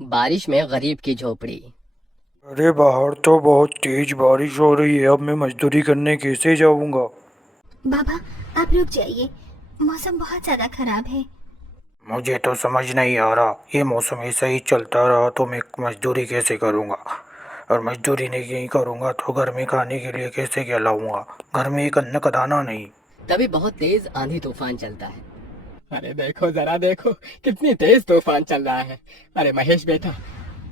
बारिश में गरीब की झोपड़ी। अरे बाहर तो बहुत तेज बारिश हो रही है। अब मैं मजदूरी करने कैसे जाऊंगा? बाबा, आप रुक जाइए। मौसम बहुत ज़्यादा खराब है। मुझे तो समझ नहीं आ रहा, ये मौसम ऐसा ही चलता रहा तो मैं मजदूरी कैसे करूंगा? और मजदूरी नहीं करूंगा तो घर में खाने के लिए कैसे क्या लाऊंगा? घर में एक अन्न का दाना नहीं। तभी बहुत तेज आंधी तूफान चलता है। अरे देखो जरा देखो, कितनी तेज तूफान चल रहा है। अरे महेश बेटा,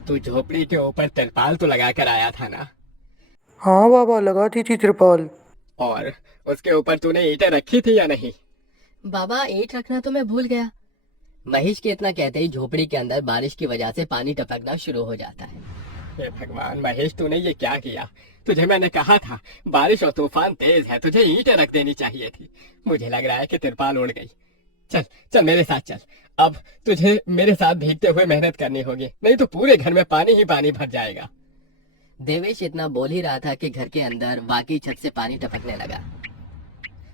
तू झोपड़ी के ऊपर तिरपाल तो लगा कर आया था ना? हाँ बाबा, लगा दी थी तिरपाल। और उसके ऊपर तूने ईंटें रखी थी या नहीं? बाबा, ईंट रखना तो मैं भूल गया। महेश के इतना कहते ही झोपड़ी के अंदर बारिश की वजह से पानी टपकना शुरू हो जाता है। हे भगवान महेश, तूने ये क्या किया? तुझे मैंने कहा था बारिश और तूफान तेज है, तुझे ईंटें रख देनी चाहिए थी। मुझे लग रहा है कि तिरपाल उड़ गई। चल चल मेरे साथ चल। अब तुझे मेरे साथ भीगते हुए मेहनत करनी होगी, नहीं तो पूरे घर में पानी ही पानी भर जाएगा। देवेश इतना बोल ही रहा था कि घर के अंदर वाकई छत से पानी टपकने लगा।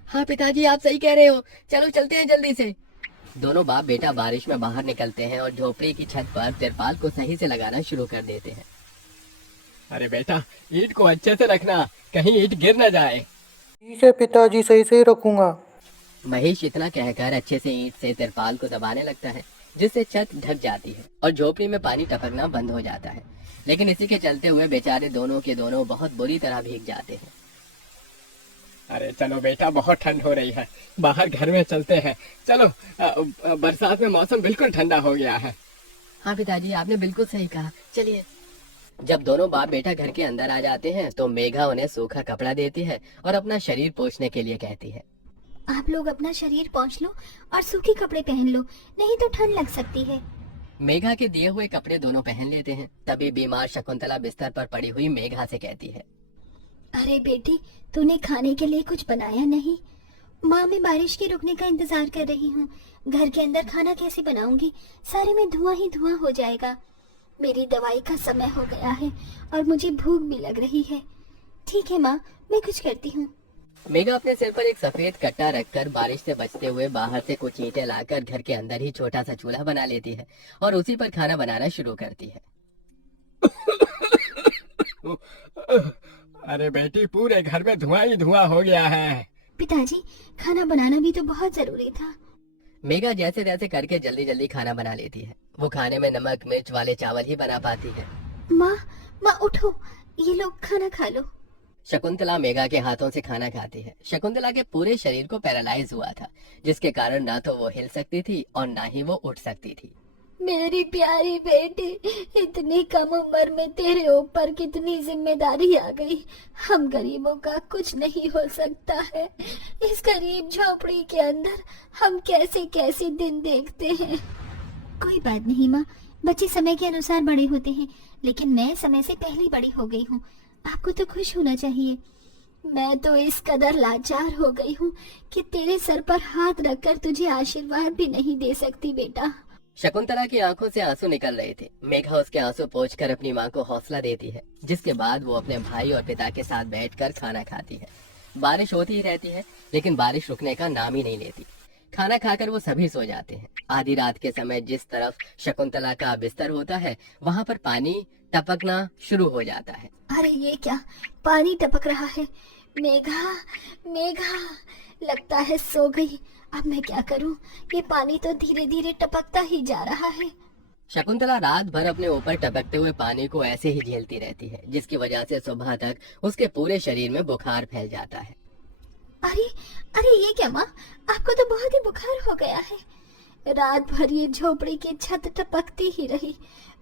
हाँ पिताजी, आप सही कह रहे हो, चलो चलते हैं जल्दी से। दोनों बाप बेटा बारिश में बाहर निकलते हैं और झोपड़ी की छत पर तिरपाल को सही से लगाना शुरू कर देते हैं। अरे बेटा, ईंट को अच्छे से रखना, कहीं ईंट गिर न जाए। ठीक है पिताजी, सही से ही रखूंगा। महेश इतना कहकर अच्छे से ईंट से तिरपाल को दबाने लगता है, जिससे छत ढक जाती है और झोपड़ी में पानी टपकना बंद हो जाता है। लेकिन इसी के चलते हुए बेचारे दोनों के दोनों बहुत बुरी तरह भीग जाते हैं। अरे चलो बेटा, बहुत ठंड हो रही है, बाहर घर में चलते हैं। चलो, बरसात में मौसम बिल्कुल ठंडा हो गया है। हाँ पिताजी, आपने बिल्कुल सही कहा, चलिए। जब दोनों बाप बेटा घर के अंदर आ जाते हैं तो मेघा उन्हें सूखा कपड़ा देती है और अपना शरीर पोंछने के लिए कहती है। आप लोग अपना शरीर पोंछ लो और सूखे कपड़े पहन लो, नहीं तो ठंड लग सकती है। मेघा के दिए हुए कपड़े दोनों पहन लेते हैं। तभी बीमार शकुंतला बिस्तर पर पड़ी हुई मेघा से कहती है। अरे बेटी, तूने खाने के लिए कुछ बनाया नहीं? माँ, मैं बारिश के रुकने का इंतजार कर रही हूँ। घर के अंदर खाना कैसे बनाऊंगी? सारे में धुआं ही धुआं हो जाएगा। मेरी दवाई का समय हो गया है और मुझे भूख भी लग रही है। ठीक है माँ, मैं कुछ करती हूँ। मेघा अपने सिर पर एक सफेद कट्टा रखकर बारिश से बचते हुए बाहर से कुछ ईंटें लाकर घर के अंदर ही छोटा सा चूल्हा बना लेती है और उसी पर खाना बनाना शुरू करती है। अरे बेटी, पूरे घर में धुआं ही धुआं हो गया है। पिताजी, खाना बनाना भी तो बहुत जरूरी था। मेघा जैसे तैसे करके जल्दी जल्दी खाना बना लेती है। वो खाने में नमक मिर्च वाले चावल ही बना पाती है। माँ, माँ उठो, ये लोग खाना खा लो। शकुंतला मेघा के हाथों से खाना खाती है। शकुंतला के पूरे शरीर को पैरालाइज हुआ था, जिसके कारण ना तो वो हिल सकती थी और ना ही वो उठ सकती थी। मेरी प्यारी बेटी, इतनी कम उम्र में तेरे ऊपर कितनी जिम्मेदारी आ गई। हम गरीबों का कुछ नहीं हो सकता है। इस गरीब झोपड़ी के अंदर हम कैसे कैसे दिन देखते हैं। कोई बात नहीं माँ, बच्चे समय के अनुसार बड़े होते हैं, लेकिन मैं समय से पहले बड़ी हो गई हूँ। आपको तो खुश होना चाहिए। मैं तो इस कदर लाचार हो गई हूँ कि तेरे सर पर हाथ रखकर तुझे आशीर्वाद भी नहीं दे सकती बेटा। शकुंतला की आंखों से आंसू निकल रहे थे। मेघा उसके आंसू पोंछकर अपनी माँ को हौसला देती है, जिसके बाद वो अपने भाई और पिता के साथ बैठकर खाना खाती है। बारिश होती ही रहती है, लेकिन बारिश रुकने का नाम ही नहीं लेती। खाना खाकर वो सभी सो जाते हैं। आधी रात के समय जिस तरफ शकुंतला का बिस्तर होता है, वहां पर पानी टपकना शुरू हो जाता है। अरे ये क्या, पानी टपक रहा है। मेघा, मेघा, लगता है सो गई। अब मैं क्या करूं? ये पानी तो धीरे धीरे टपकता ही जा रहा है। शकुंतला रात भर अपने ऊपर टपकते हुए पानी को ऐसे ही झेलती रहती है, जिसकी वजह से सुबह तक उसके पूरे शरीर में बुखार फैल जाता है। अरे, अरे ये क्या माँ, आपको तो बहुत ही बुखार हो गया है। रात भर ये झोपड़ी की छत टपकती ही रही।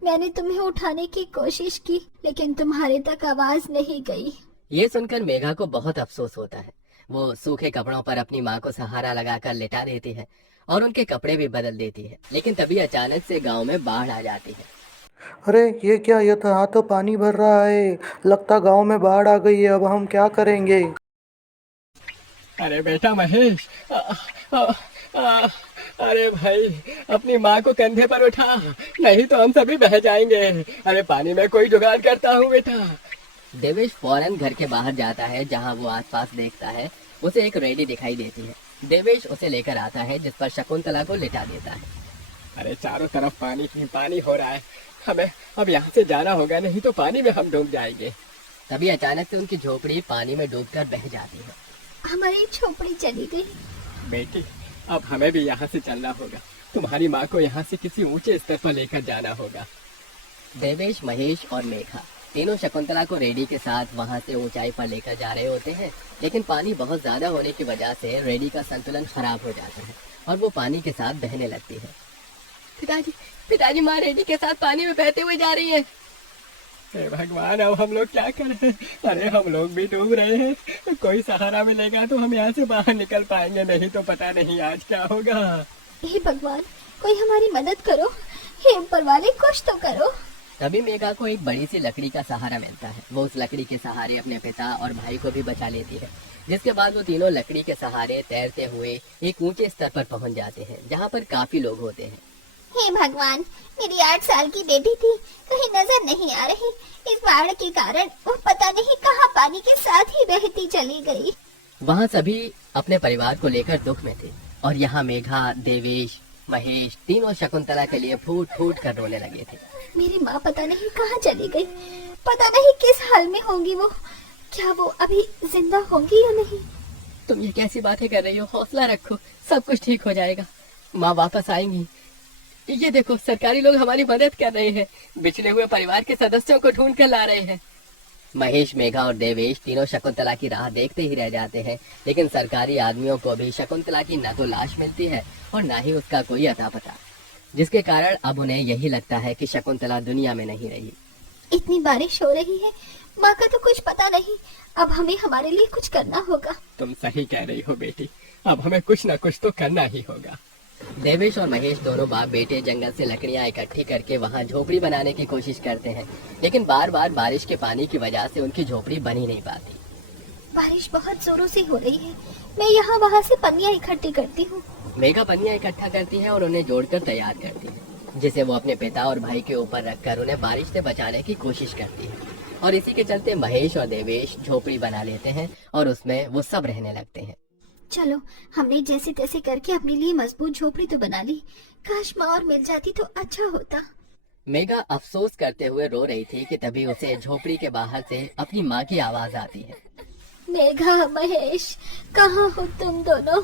मैंने तुम्हें उठाने की कोशिश की, लेकिन तुम्हारे तक आवाज नहीं गई। ये सुनकर मेघा को बहुत अफसोस होता है। वो सूखे कपड़ों पर अपनी माँ को सहारा लगाकर लिटा देती है और उनके कपड़े भी बदल देती है। लेकिन तभी अचानक से गांव में बाढ़ आ जाती है। अरे ये क्या, ये तो यहाँ तो पानी भर रहा है। लगता गांव में बाढ़ आ गई है। अब हम क्या करेंगे? अरे बेटा महेश, अरे भाई, अपनी माँ को कंधे पर उठा, नहीं तो हम सभी बह जाएंगे। अरे पानी में कोई जुगाड़ करता हूँ बेटा। देवेश फौरन घर के बाहर जाता है। जहाँ वो आसपास देखता है, उसे एक रेडी दिखाई देती है। देवेश उसे लेकर आता है, जिस पर शकुंतला को लिटा देता है। अरे चारों तरफ पानी ही पानी हो रहा है, हमें अब यहाँ से जाना होगा, नहीं तो पानी में हम डूब जाएंगे। तभी अचानक से उनकी झोपड़ी पानी में डूबकर बह जाती है। हमारी झोपड़ी चली गई। बेटी, अब हमें भी यहाँ से चलना होगा। तुम्हारी माँ को यहाँ से किसी ऊंचे स्तर पर लेकर जाना होगा। देवेश, महेश और मेघा तीनों शकुंतला को रेडी के साथ वहाँ से ऊंचाई पर लेकर जा रहे होते हैं, लेकिन पानी बहुत ज्यादा होने की वजह से रेडी का संतुलन खराब हो जाता है और वो पानी के साथ बहने लगती है। पिताजी, माँ रेडी के साथ पानी में बहते हुए जा रही है। हे भगवान, अब हम लोग क्या करें? अरे हम लोग भी डूब रहे हैं। कोई सहारा मिलेगा तो हम यहाँ से बाहर निकल पाएंगे, नहीं तो पता नहीं आज क्या होगा। हे भगवान, कोई हमारी मदद करो। हे ऊपर वाले, कुछ तो करो। तभी मेघा को एक बड़ी सी लकड़ी का सहारा मिलता है। वो उस लकड़ी के सहारे अपने पिता और भाई को भी बचा लेती है, जिसके बाद वो तीनों लकड़ी के सहारे तैरते हुए एक ऊंचे स्तर पर पहुंच जाते हैं, जहाँ पर काफी लोग होते हैं। हे भगवान, मेरी 8 साल की बेटी थी, कहीं नजर नहीं आ रही। इस बाढ़ के कारण वो पता नहीं कहाँ पानी के साथ ही बहती चली गई। वहाँ सभी अपने परिवार को लेकर दुख में थे और यहाँ मेघा, देवेश, महेश तीनों शकुंतला के लिए फूट फूट कर रोने लगे थे। मेरी माँ पता नहीं कहाँ चली गई, पता नहीं किस हाल में होंगी वो। क्या वो अभी जिंदा होंगी या नहीं? तुम ये कैसी बातें कर रही हो? हौसला रखो, सब कुछ ठीक हो जाएगा। माँ वापस आएंगी। ये देखो, सरकारी लोग हमारी मदद कर रहे हैं, बिछड़े हुए परिवार के सदस्यों को ढूंढ कर ला रहे हैं। महेश, मेघा और देवेश तीनों शकुंतला की राह देखते ही रह जाते हैं, लेकिन सरकारी आदमियों को भी शकुंतला की न तो लाश मिलती है और न ही उसका कोई अता पता, जिसके कारण अब उन्हें यही लगता है कि शकुंतला दुनिया में नहीं रही। इतनी बारिश हो रही है, माँ का तो कुछ पता नहीं। अब हमें हमारे लिए कुछ करना होगा। तुम सही कह रही हो बेटी, अब हमें कुछ न कुछ तो करना ही होगा। देवेश और महेश दोनों बाप बेटे जंगल से लकड़ियां इकट्ठी करके वहां झोपड़ी बनाने की कोशिश करते हैं, लेकिन बार बार बारिश के पानी की वजह से उनकी झोपड़ी बन ही नहीं पाती। बारिश बहुत जोरों से हो रही है, मैं यहाँ वहाँ से पन्नियाँ इकट्ठी करती हूँ। मेघा पन्नियां इकट्ठा करती है और उन्हें जोड़कर तैयार करती है, जिसे वो अपने पिता और भाई के ऊपर रखकर उन्हें बारिश से बचाने की कोशिश करती है। और इसी के चलते महेश और देवेश झोपड़ी बना लेते हैं और उसमें वो सब रहने लगते हैं। चलो, हमने जैसे तैसे करके अपने लिए मजबूत झोपड़ी तो बना ली। काश माँ और मिल जाती तो अच्छा होता। मेघा अफसोस करते हुए रो रही थी कि तभी उसे झोपड़ी के बाहर से अपनी माँ की आवाज आती है। मेघा, महेश, कहाँ हो तुम दोनों?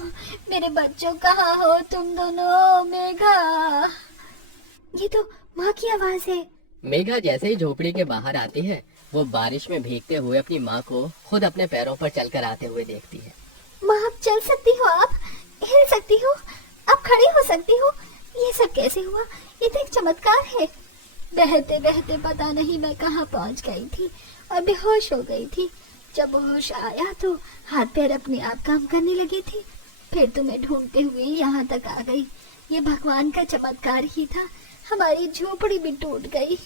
मेरे बच्चों, कहाँ हो तुम दोनों? मेघा, ये तो माँ की आवाज है। मेघा जैसे ही झोपड़ी के बाहर आती है, वो बारिश में भीगते हुए अपनी माँ को खुद अपने पैरों पर चलकर आते हुए देखती है। माँ, आप चल सकती हो, आप हिल सकती हो, आप खड़ी हो सकती हो। ये सब कैसे हुआ? ये तो एक चमत्कार है। बहते बहते पता नहीं मैं कहाँ पहुँच गई थी और बेहोश हो गई थी। जब होश आया तो हाथ पैर अपने आप काम करने लगे थे। फिर तुम्हें ढूंढते हुए यहाँ तक आ गई। ये भगवान का चमत्कार ही था। हमारी झोपड़ी भी टूट गई।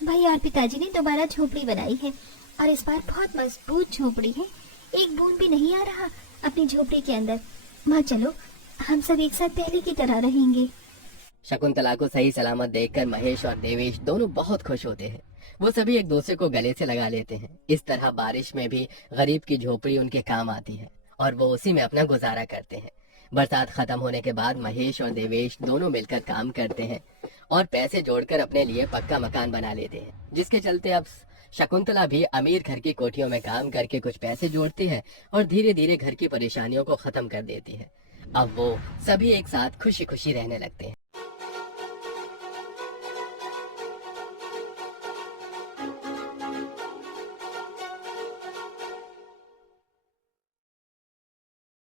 भाई और पिताजी ने दोबारा झोपड़ी बनाई है और इस बार बहुत मजबूत झोपड़ी है। एक बूंद भी नहीं आ रहा अपनी झोपड़ी के अंदर। माँ, चलो हम सब एक साथ पहले की तरह रहेंगे। शकुंतला को सही सलामत देखकर महेश और देवेश दोनों बहुत खुश होते हैं। वो सभी एक दूसरे को गले से लगा लेते हैं। इस तरह बारिश में भी गरीब की झोपड़ी उनके काम आती है और वो उसी में अपना गुजारा करते हैं। बरसात खत्म होने के बाद महेश और देवेश दोनों मिलकर काम करते हैं और पैसे जोड़कर अपने लिए पक्का मकान बना लेते हैं, जिसके चलते अब शकुंतला भी अमीर घर की कोठियों में काम करके कुछ पैसे जोड़ती है और धीरे धीरे घर की परेशानियों को खत्म कर देती है। अब वो सभी एक साथ खुशी खुशी रहने लगते हैं।